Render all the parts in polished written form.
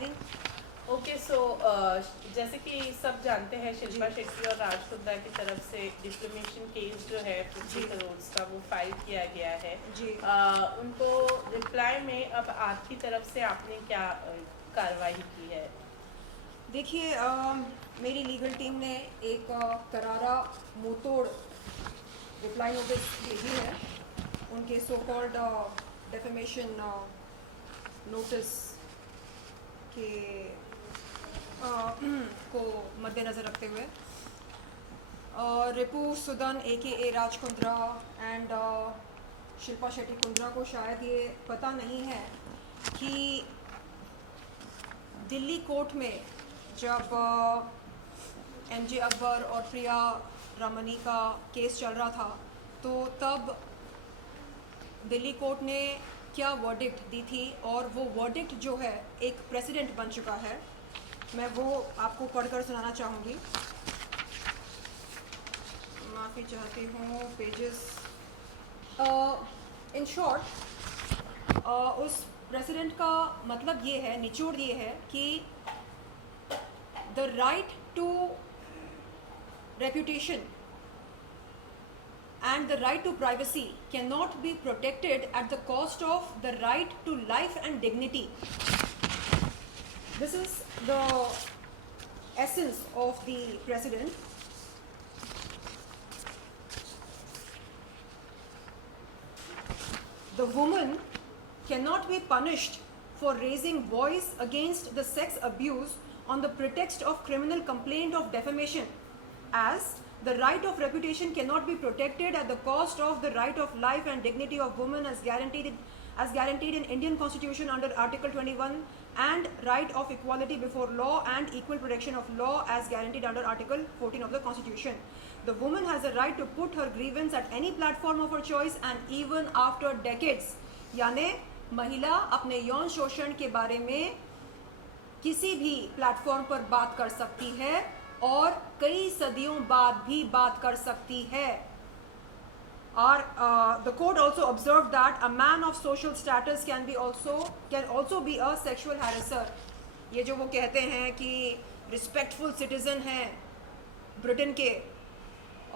Mary? Okay so जैसे कि सब जानते हैं शिल्पा शेट्टी और राज कुंद्रा की तरफ से डिफ्लेमेशन केस जो है 50 करोड़ का वो फाइल किया गया है जी। उनको रिप्लाई में अब आपकी तरफ से आपने क्या कार्रवाई की है? देखिए, मेरी लीगल टीम ने एक करारा मुंहतोड़ रिप्लाई नोटिस भेजी है उनके सो कॉल्ड डेफेमेशन नोटिस के को मद्देनज़र रखते हुए रिपू सुदन ए राज कुंद्रा एंड शिल्पा शेट्टी कुंद्रा को शायद ये पता नहीं है कि दिल्ली कोर्ट में जब एमजे अकबर और प्रिया रमनी का केस चल रहा था तो तब दिल्ली कोर्ट ने क्या वर्डिक्ट दी थी और वो वर्डिक्ट जो है एक प्रेसिडेंट बन चुका है। मैं वो आपको पढ़कर सुनाना चाहूँगी। माफ़ी चाहती हूँ, पेजेस इन शॉर्ट उस प्रेसिडेंट का मतलब ये है, निचोड़ ये है कि the right to reputation and the right to privacy cannot be protected at the cost of the right to life and dignity. This is the essence of the president. The woman cannot be punished for raising voice against the sex abuse on the pretext of criminal complaint of defamation, as the right of reputation cannot be protected at the cost of the right of life and dignity of women as guaranteed in Indian Constitution under Article 21 and right of equality before law and equal protection of law as guaranteed under Article 14 of the Constitution. The woman has a right to put her grievance at any platform of her choice and even after decades. यानी महिला अपने यौन शोषण के बारे में किसी भी प्लेटफॉर्म पर बात कर सकती है और कई सदियों बाद भी बात कर सकती है। और the court also observed that a man of social status can also be a sexual harasser. ये जो वो कहते हैं कि रिस्पेक्टफुल सिटीजन हैं ब्रिटेन के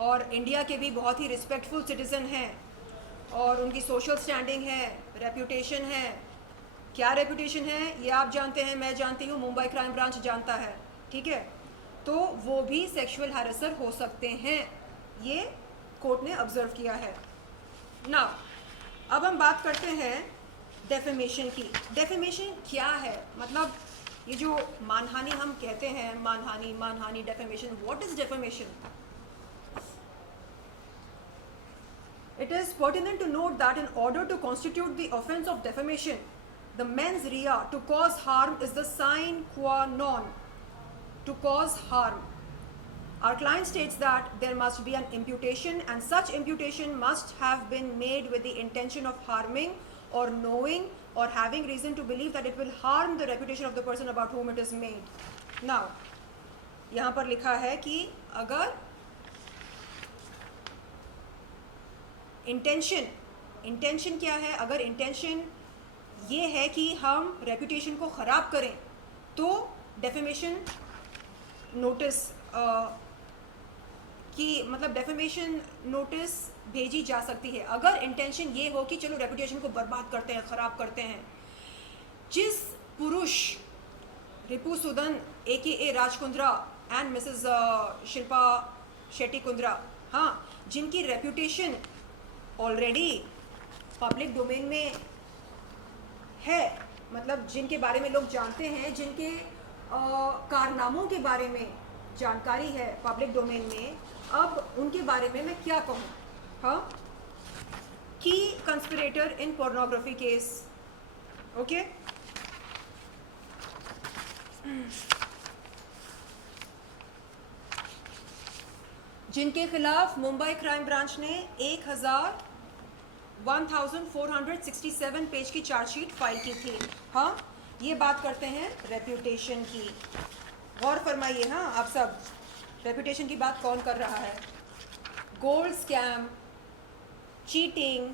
और इंडिया के भी बहुत ही रिस्पेक्टफुल सिटीजन हैं और उनकी सोशल स्टैंडिंग है, रेप्यूटेशन है। क्या रेप्यूटेशन है ये आप जानते हैं, मैं जानती हूँ, मुंबई क्राइम ब्रांच जानता है, ठीक है। तो वो भी सेक्सुअल हैरेसर हो सकते हैं, ये कोर्ट ने ऑब्जर्व किया है। नाउ अब हम बात करते हैं डेफेमेशन की। डेफेमेशन क्या है? मतलब ये जो मानहानि हम कहते हैं, मानहानि defamation, what is defamation? It is pertinent to note that in order to constitute the offence of defamation, the mens rea to cause harm is the sine qua non. To cause harm. Our client states that there must be an imputation and such imputation must have been made with the intention of harming or knowing or having reason to believe that it will harm the reputation of the person about whom it is made. Now, यहाँ पर लिखा है कि अगर intention क्या है? अगर intention ये है कि हम रेपुटेशन को ख़राब करें तो डेफेमेशन नोटिस की मतलब डेफेमेशन नोटिस भेजी जा सकती है। अगर इंटेंशन ये हो कि चलो रेपुटेशन को बर्बाद करते हैं, ख़राब करते हैं। जिस पुरुष रिपू सुदन ए राज कुंद्रा एंड मिसेस शिल्पा शेट्टी कुंद्रा, हाँ, जिनकी रेपुटेशन ऑलरेडी पब्लिक डोमेन में है, मतलब जिनके बारे में लोग जानते हैं, जिनके कारनामों के बारे में जानकारी है पब्लिक डोमेन में, अब उनके बारे में मैं क्या कहूँ? हाँ, की कंस्पिरेटर इन पोर्नोग्राफी केस, ओके। जिनके खिलाफ मुंबई क्राइम ब्रांच ने 1467 पेज की चार्जशीट फाइल की थी। हाँ, ये बात करते हैं रेप्यूटेशन की। गौर फरमाइए, हाँ आप सब, रेप्यूटेशन की बात कौन कर रहा है? Gold scam, cheating,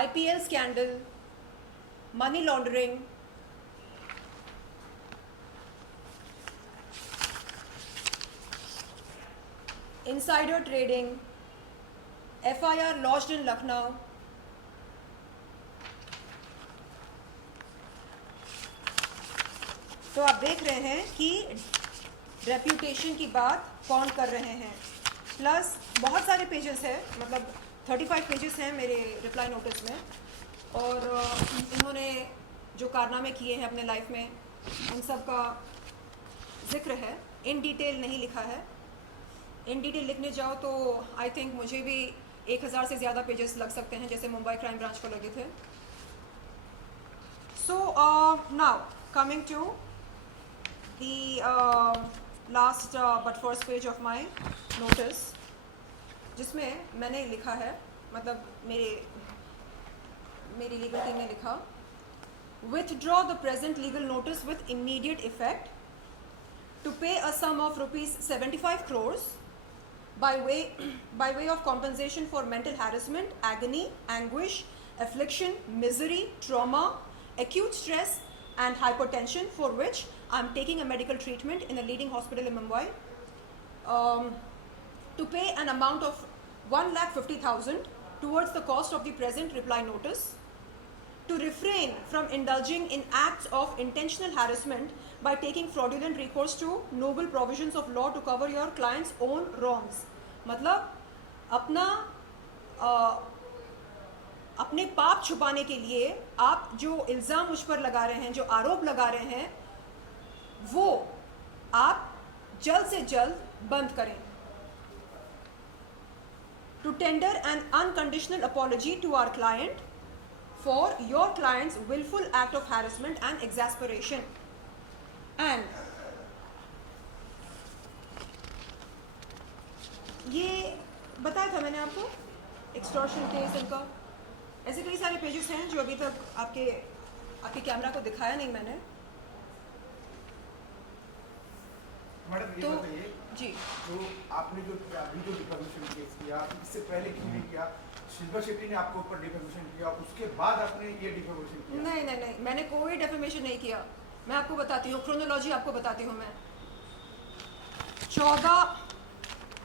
IPL scandal, money laundering, insider trading, FIR lodged in Lucknow, तो आप देख रहे हैं कि रेप्यूटेशन की बात कौन कर रहे हैं। प्लस बहुत सारे पेजेस हैं, मतलब 35 पेजेस हैं मेरे रिप्लाई नोटिस में, और इन्होंने जो कारनामे किए हैं अपने लाइफ में उन सब का जिक्र है। इन डिटेल नहीं लिखा है, इन डिटेल लिखने जाओ तो आई थिंक मुझे भी 1000 से ज़्यादा पेजेस लग सकते हैं, जैसे मुंबई क्राइम ब्रांच को लगे थे। So now coming to the last but first page of my notice, जिसमें मैंने लिखा है, मतलब मेरी लीगल टीम ने लिखा, withdraw the present legal notice with immediate effect to pay a sum of rupees 75 crores by way of compensation for mental harassment, agony, anguish, affliction, misery, trauma, acute stress and hypertension, for which I am taking a medical treatment in a leading hospital in Mumbai, to pay an amount of 1,50,000 towards the cost of the present reply notice, to refrain from indulging in acts of intentional harassment by taking fraudulent recourse to noble provisions of law to cover your client's own wrongs. मतलब अपने पाप छुपाने के लिए आप जो इल्ज़ाम मुझ पर लगा रहे हैं, जो आरोप लगा रहे हैं, वो आप जल्द से जल्द बंद करें। To tender an unconditional apology to our client for your client's willful act of harassment and exasperation, and ये बताया था मैंने आपको एक्सटॉर्शन केस, इनका ऐसे कई सारे पेजेस हैं जो अभी तक आपके कैमरा को दिखाया नहीं मैंने। मैडम ये तो बताइए जी, जो आपने जो अभी जो डिफेमेशन केस किया, इससे पहले किसने किया? शिल्पा शेट्टी ने आपके ऊपर डिफेमेशन किया, उसके बाद आपने ये डिफेमेशन किया? नहीं, मैंने कोई डेफेमेशन नहीं किया। मैं आपको बताती हूँ, क्रोनोलॉजी आपको बताती हूँ मैं। 14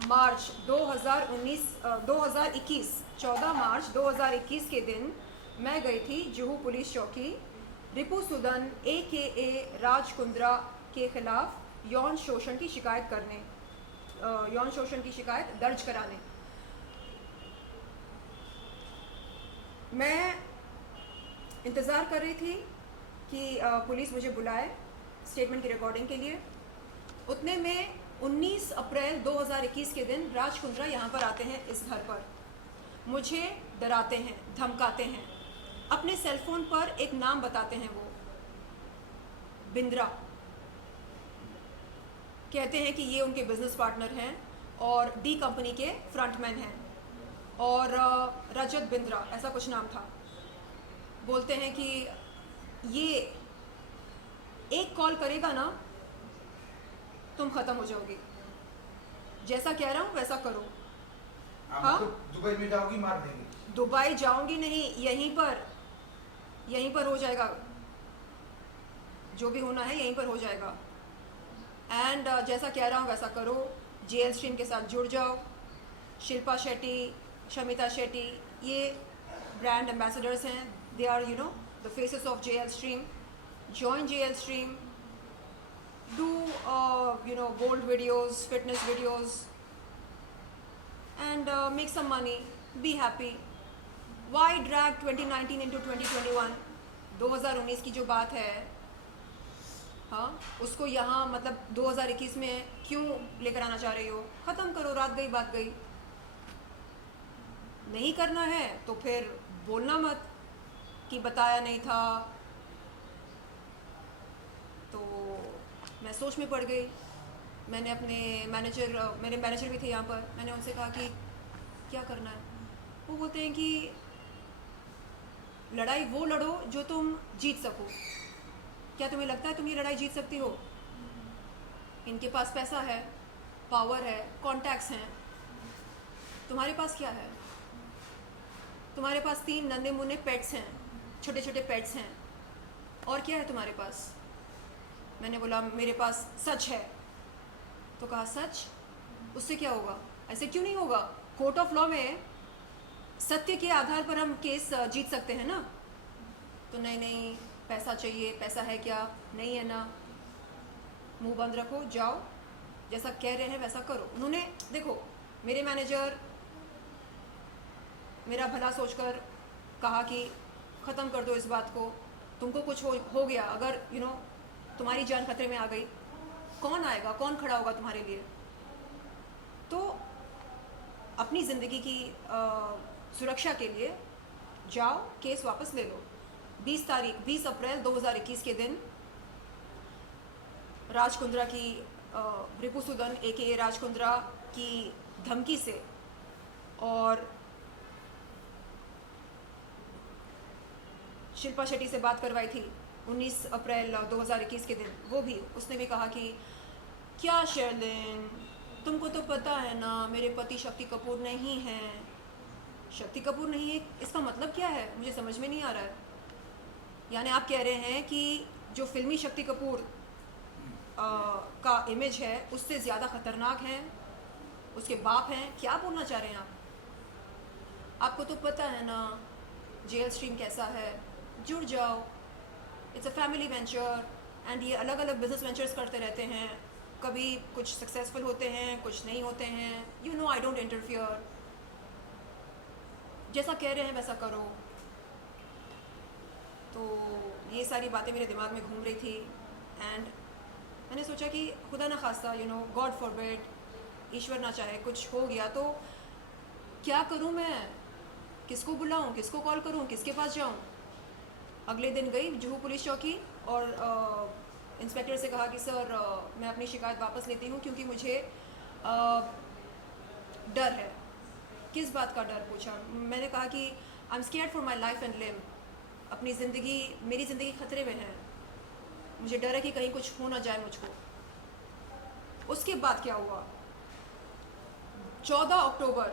मार्च 2021 के दिन मैं गई थी जुहू पुलिस चौकी रिपू सुदन AKA राज कुंद्रा के खिलाफ यौन शोषण की शिकायत दर्ज कराने। मैं इंतज़ार कर रही थी कि पुलिस मुझे बुलाए स्टेटमेंट की रिकॉर्डिंग के लिए। उतने में 19 अप्रैल 2021 के दिन राज कुंद्रा यहाँ पर आते हैं, इस घर पर मुझे डराते हैं, धमकाते हैं। अपने सेलफोन पर एक नाम बताते हैं, वो बिंद्रा, कहते हैं कि ये उनके बिजनेस पार्टनर हैं और डी कंपनी के फ्रंटमैन हैं, और रजत बिंद्रा ऐसा कुछ नाम था। बोलते हैं कि ये एक कॉल करेगा ना तुम ख़त्म हो जाओगी, जैसा कह रहा हूँ वैसा करो। हाँ, तो दुबई में जाओगी, मार देंगे। दुबई जाऊंगी नहीं, यहीं पर हो जाएगा, जो भी होना है यहीं पर हो जाएगा। एंड जैसा कह रहा हूँ वैसा करो, JL स्ट्रीम के साथ जुड़ जाओ। शिल्पा शेट्टी, शमिता शेट्टी ये ब्रांड एम्बेसडर्स हैं, they are the faces of JL stream. Join JL stream, do bold videos, fitness videos, and make some money, be happy. Why drag 2019 into 2021? 2019 की जो बात है, हाँ, उसको यहाँ मतलब 2021 में क्यों लेकर आना चाह रही हो? ख़त्म करो, रात गई बात गई। नहीं करना है तो फिर बोलना मत कि बताया नहीं था। तो मैं सोच में पड़ गई। मैंने अपने मेरे मैनेजर भी थे यहाँ पर, मैंने उनसे कहा कि क्या करना है। वो बोलते हैं कि लड़ाई वो लड़ो जो तुम जीत सको। क्या तुम्हें लगता है तुम ये लड़ाई जीत सकती हो? इनके पास पैसा है, पावर है, कॉन्टैक्ट्स हैं, तुम्हारे पास क्या है? तुम्हारे पास 3 नन्हे मुन्ने पेट्स हैं, छोटे छोटे पेट्स हैं, और क्या है तुम्हारे पास? मैंने बोला मेरे पास सच है। तो कहा सच, उससे क्या होगा? ऐसे क्यों नहीं होगा? कोर्ट ऑफ लॉ में सत्य के आधार पर हम केस जीत सकते हैं ना। तो नहीं नहीं, पैसा चाहिए, पैसा है क्या? नहीं है ना, मुंह बंद रखो, जाओ, जैसा कह रहे हैं वैसा करो। उन्होंने देखो, मेरे मैनेजर मेरा भला सोचकर कहा कि ख़त्म कर दो इस बात को, तुमको कुछ हो गया, अगर तुम्हारी जान खतरे में आ गई, कौन आएगा, कौन खड़ा होगा तुम्हारे लिए? तो अपनी ज़िंदगी की सुरक्षा के लिए जाओ, केस वापस ले लो। 20 अप्रैल 2021 के दिन राज कुंद्रा की रिपुसुदन AKA राज कुंद्रा की धमकी से और शिल्पा शेट्टी से बात करवाई थी 19 अप्रैल 2021 के दिन। वो भी उसने भी कहा कि क्या शर्लिन, तुमको तो पता है ना मेरे पति शक्ति कपूर नहीं हैं। शक्ति कपूर नहीं है, इसका मतलब क्या है? मुझे समझ में नहीं आ रहा है। यानी आप कह रहे हैं कि जो फिल्मी शक्ति कपूर का इमेज है उससे ज़्यादा ख़तरनाक हैं उसके बाप हैं? क्या बोलना चाह रहे हैं आप? आपको तो पता है ना जेल स्ट्रीम कैसा है, जुड़ जाओ, it's a family venture and ये अलग अलग बिजनेस वेंचर्स करते रहते हैं, कभी कुछ सक्सेसफुल होते हैं, कुछ नहीं होते हैं। आई डोंट इंटरफियर, जैसा कह रहे हैं वैसा करो। तो ये सारी बातें मेरे दिमाग में घूम रही थी एंड मैंने सोचा कि खुदा ना खास्ता गॉड फॉरबिड, ईश्वर ना चाहे कुछ हो गया तो क्या करूं मैं? किसको बुलाऊं, किसको कॉल करूं, किसके पास जाऊं? अगले दिन गई जुहू पुलिस चौकी और इंस्पेक्टर से कहा कि सर मैं अपनी शिकायत वापस लेती हूं क्योंकि मुझे डर है। किस बात का डर पूछा? मैंने कहा कि I am scared for my life and limb, अपनी ज़िंदगी, मेरी ज़िंदगी खतरे में है, मुझे डर है कि कहीं कुछ हो ना जाए मुझको। उसके बाद क्या हुआ? 14 अक्टूबर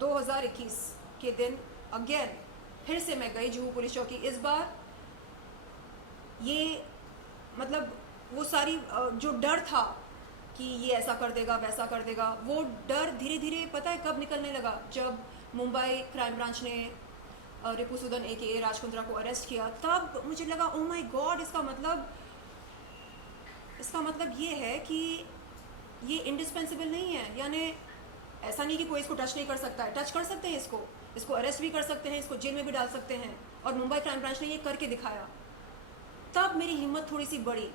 2021 के दिन अगेन फिर से मैं गई जुहू पुलिस चौकी। इस बार ये मतलब वो सारी जो डर था कि ये ऐसा कर देगा वैसा कर देगा, वो डर धीरे धीरे पता है कब निकलने लगा? जब मुंबई क्राइम ब्रांच ने रिपुसुदन AKA राज कुंद्रा को अरेस्ट किया, तब मुझे लगा ओ माय गॉड, इसका मतलब ये है कि ये इंडिस्पेंसिबल नहीं है। यानी ऐसा नहीं कि कोई इसको टच नहीं कर सकता है, टच कर सकते हैं, इसको अरेस्ट भी कर सकते हैं, इसको जेल में भी डाल सकते हैं, और मुंबई क्राइम ब्रांच ने ये करके दिखाया। तब मेरी हिम्मत थोड़ी सी बढ़ी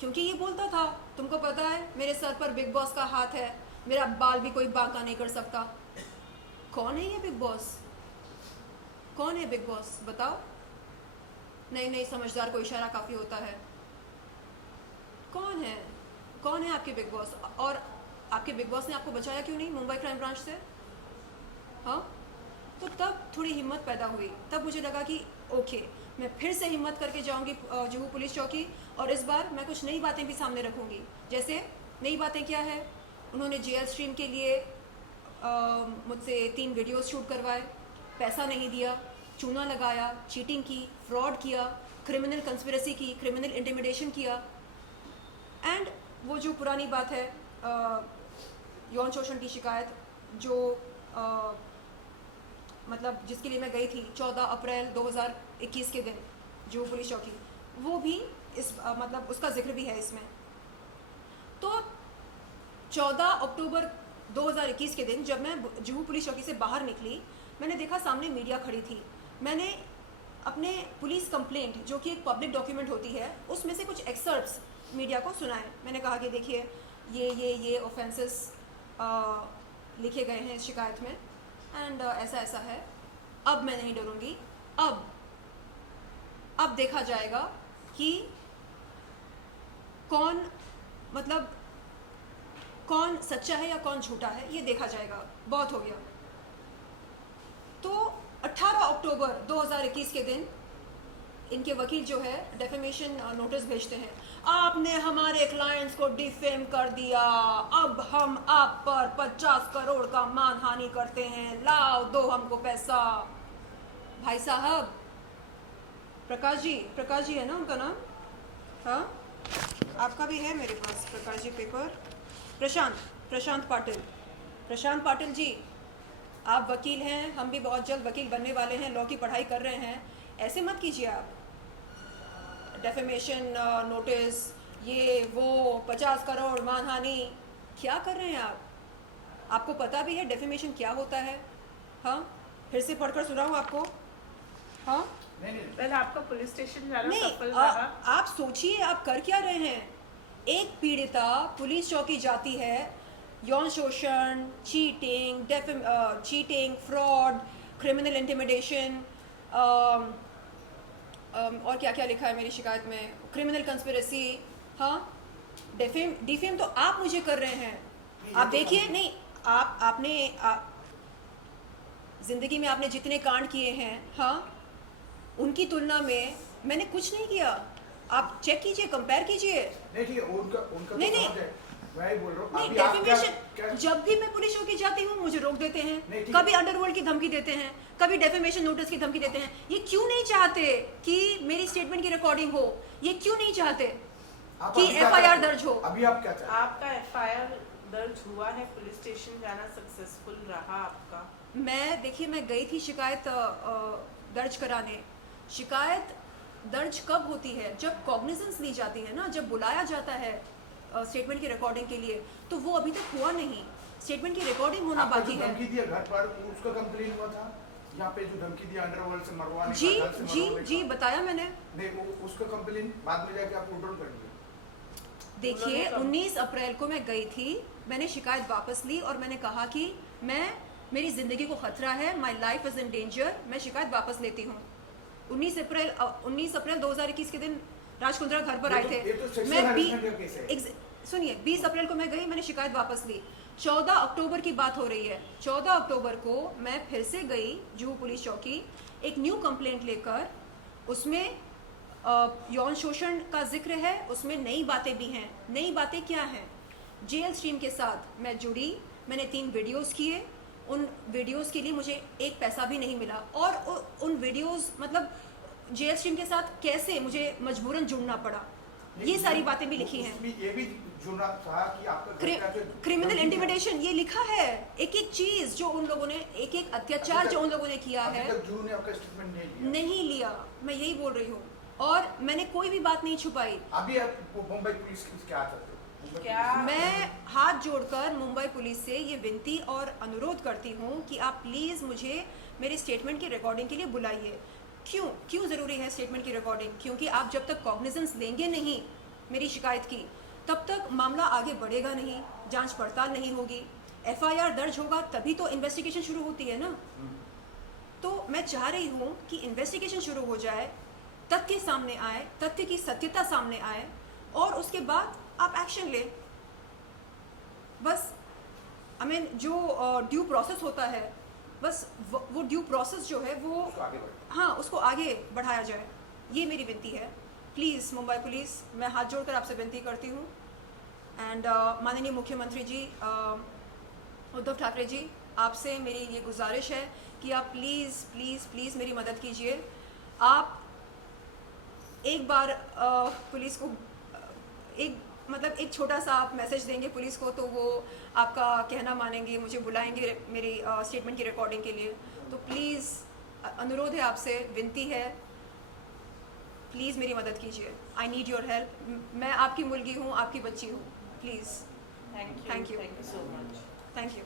क्योंकि ये बोलता था तुमको पता है मेरे सर पर बिग बॉस का हाथ है, मेरा बाल भी कोई बांका नहीं कर सकता। कौन है ये बिग बॉस? कौन है बिग बॉस बताओ? नहीं समझदार को इशारा काफ़ी होता है। कौन है आपके बिग बॉस? और आपके बिग बॉस ने आपको बचाया क्यों नहीं मुंबई क्राइम ब्रांच से? हाँ, तो तब थोड़ी हिम्मत पैदा हुई। तब मुझे लगा कि ओके, मैं फिर से हिम्मत करके जाऊंगी जुहू पुलिस चौकी, और इस बार मैं कुछ नई बातें भी सामने रखूंगी। जैसे नई बातें क्या है? उन्होंने जेल स्ट्रीम के लिए मुझसे 3 वीडियोस शूट करवाए, पैसा नहीं दिया, चूना लगाया, चीटिंग की, फ्रॉड किया, क्रिमिनल कंस्पिरेसी की, क्रिमिनल इंटिमिडेशन किया। एंड वो जो पुरानी बात है यौन शोषण की शिकायत, जो मतलब जिसके लिए मैं गई थी 14 अप्रैल 2021 के दिन जुहू पुलिस चौकी, वो भी इस मतलब उसका जिक्र भी है इसमें। तो 14 अक्टूबर 2021 के दिन जब मैं जुहू पुलिस चौकी से बाहर निकली, मैंने देखा सामने मीडिया खड़ी थी। मैंने अपने पुलिस कंप्लेंट, जो कि एक पब्लिक डॉक्यूमेंट होती है, उसमें से कुछ एक्सर्प्ट्स मीडिया को सुनाए। मैंने कहा कि देखिए ये ऑफेंसेस लिखे गए हैं इस शिकायत में, एंड ऐसा है। अब मैं नहीं डरूंगी, अब देखा जाएगा कि कौन सच्चा है या कौन झूठा है, ये देखा जाएगा, बहुत हो गया। तो 18 अक्टूबर 2021 के दिन इनके वकील जो है डेफेमेशन नोटिस भेजते हैं, आपने हमारे क्लाइंट्स को डिफेम कर दिया, अब हम आप पर 50 करोड़ का मानहानि करते हैं, लाओ दो हमको पैसा। भाई साहब, प्रकाश जी है ना उनका नाम? हाँ, आपका भी है मेरे पास प्रकाश जी पेपर। प्रशांत पाटिल जी, आप वकील हैं, हम भी बहुत जल्द वकील बनने वाले हैं, लॉ की पढ़ाई कर रहे हैं, ऐसे मत कीजिए आप। डेफेमेशन नोटिस, ये वो 50 करोड़ मानहानि, क्या कर रहे हैं आप? आपको पता भी है डेफेमेशन क्या होता है? हाँ, फिर से पढ़कर सुनाऊँ आपको? हाँ नहीं पहले आपका पुलिस स्टेशन जाना नहीं, सफल रहा। आप सोचिए आप कर क्या रहे हैं। एक पीड़िता पुलिस चौकी जाती है, यौन शोषण, चीटिंग, फ्रॉड, क्रिमिनल इंटिमिडेशन, और क्या क्या लिखा है मेरी शिकायत में, क्रिमिनल कंस्पिरेसी। हाँ, डिफेम तो आप मुझे कर रहे हैं। आप देखिए, नहीं आपने जिंदगी में आपने जितने कांड किए हैं, हाँ, उनकी तुलना में मैंने कुछ नहीं किया। आप चेक कीजिए, कंपेयर कीजिए। नहीं ठीक है, उनका नहीं, तो नहीं। समझ है, मैं ही बोल रहा हूँ नहीं, अभी आप डेफेमेशन, जब भी मैं पुलिस चौकी जाती हूँ मुझे रोक देते हैं, नहीं, ठीक कभी है। अंडरवर्ल्ड की धमकी देते हैं, कभी डेफेमेशन नोटिस की धमकी देते हैं। ये क्यों नहीं चाहते कि मेरी स्टेटमेंट की रिकॉर्डिंग हो? ये क्यों नहीं चाहते आप कि अभी क्या FIR चाहते हैं? दर्ज हो? अभी आप क्या चाहते हैं? आपका FIR दर्ज हुआ है, पुलिस स्टेशन जाना सक्सेसफुल रहा आपका। देखिए, मैं गई थी शिकायत दर्ज कराने। शिकायत दर्ज कब होती है? जब कॉग्निजेंस ली जाती है ना, जब बुलाया जाता है स्टेटमेंट की रिकॉर्डिंग के लिए, तो वो अभी तक हुआ नहीं। स्टेटमेंट की रिकॉर्डिंग होना आपको बाकी जो है। धमकी दिया घर पर, उसका कंप्लेन हुआ था? यहाँ पे जो धमकी दिया अंडरवर्ल्ड से मरवाने का, जी घर से जी मरवाने जी का। बताया मैंने। नहीं, वो उसका कंप्लेन बाद में जाके आप उठन कर लिया। देखिए, उन्होंने 19 अप्रैल को मैं गई थी, मैंने शिकायत वापस ली और मैंने कहा कि मेरी ज़िंदगी को खतरा है, my life is in danger, मैं शिकायत वापस लेती हूँ। 19 अप्रैल 2021 के दिन राज कुंद्रा घर पर आए थे। ये तो sexual मैं harassment का केस है। सुनिए, 20 अप्रैल को मैं गई, मैंने शिकायत वापस ली। 14 अक्टूबर की बात हो रही है। 14 अक्टूबर को मैं फिर से गई जुहू पुलिस चौकी, एक न्यू कंप्लेंट लेकर। उसमें यौन शोषण का जिक्र है, उसमें नई बातें भी हैं। नई बातें क्या हैं? जेल स्ट्रीम के साथ मैं जुड़ी, मैंने 3 वीडियोस किए। उन वीडियोस के लिए मुझे एक पैसा भी नहीं मिला, और उन वीडियोस मतलब जेल स्ट्रीम के साथ कैसे मुझे मजबूरन जुड़ना पड़ा, ये सारी बातें भी लिखी हैं। उसमें ये भी जुड़ा था कि आपका घर पे आके क्रिमिनल धमकी इंटिमिडेशन, ये लिखा है। एक एक चीज जो उन लोगों ने, एक एक अत्याचार जो उन लोगों ने किया अभी है, तक जून ने आपका स्टेटमेंट नहीं लिया। नहीं लिया। मैं यही बोल रही हूँ, और मैंने कोई भी बात नहीं छुपाई। अभी आप मुंबई पुलिस की क्या चाहते हो? मुंबई क्या? पुलिस- मैं हाथ जोड़कर मुंबई पुलिस से ये विनती और अनुरोध करती हूँ कि आप प्लीज़ मुझे मेरे स्टेटमेंट की रिकॉर्डिंग के लिए बुलाइए। क्यों ज़रूरी है स्टेटमेंट की रिकॉर्डिंग? क्योंकि आप जब तक कॉग्निजेंस लेंगे नहीं मेरी शिकायत की, तब तक मामला आगे बढ़ेगा नहीं, जांच पड़ताल नहीं होगी, FIR दर्ज होगा तभी तो इन्वेस्टिगेशन शुरू होती है ना। तो मैं चाह रही हूँ कि इन्वेस्टिगेशन शुरू हो जाए, तथ्य सामने आए, तथ्य की सत्यता सामने आए, और उसके बाद आप एक्शन ले। बस जो ड्यू प्रोसेस होता है, बस वो ड्यू प्रोसेस जो है वो उसको आगे बढ़ो। हाँ, उसको आगे बढ़ाया जाए, ये मेरी विनती है। प्लीज़ मुंबई पुलिस, मैं हाथ जोड़कर आपसे विनती करती हूँ। एंड माननीय मुख्यमंत्री जी उद्धव ठाकरे जी, आपसे मेरी ये गुजारिश है कि आप प्लीज़ प्लीज़ प्लीज़ मेरी मदद कीजिए। आप एक बार पुलिस को एक छोटा सा आप मैसेज देंगे पुलिस को, तो वो आपका कहना मानेंगे, मुझे बुलाएंगे मेरी स्टेटमेंट की रिकॉर्डिंग के लिए। तो प्लीज़ अनुरोध है आपसे, विनती है, प्लीज़ मेरी मदद कीजिए। I need your help. मैं आपकी मुर्गी हूँ, आपकी बच्ची हूँ, please. Thank Thank you. You so much. Thank you.